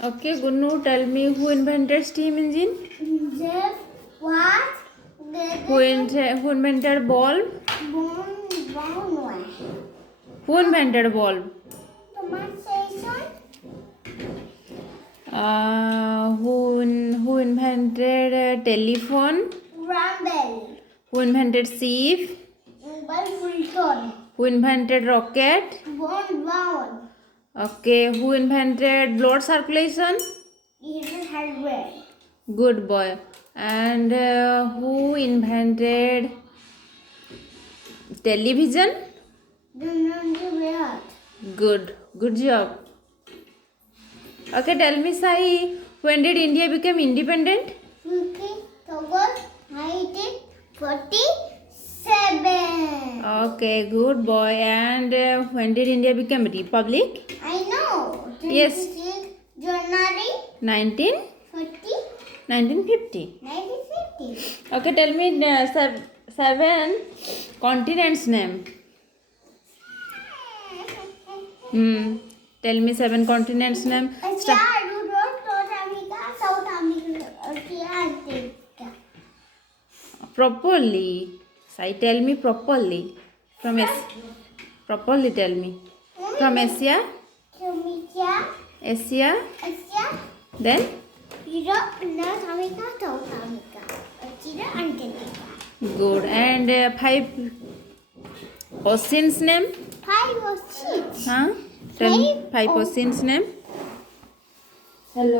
Okay, Gunu, tell me who invented steam engine? Jeff, what? Who invented bulb? Bone. Who invented bulb? Tomatation. Who invented telephone? Rumble. Who invented sieve? Fulton. Who invented rocket? Bone. Okay, who invented blood circulation? Even hardware. Good boy. And who invented television? Good job. Okay, tell me, Sai, when did India become independent? 1947. Okay, good boy. And when did India become republic? I know. Yes. 26 January 1950. 1950. Okay, tell me seven continents name. Tell me seven continents name. Asia, Europe, North America, South America, Antarctica. Properly. Sai, tell me properly. Properly tell me. From Asia? Asia? Then? Europe, North America, South America, Antarctica. Good. And five oceans name? 5 or 6. Huh? Tell me five oceans name. Hello.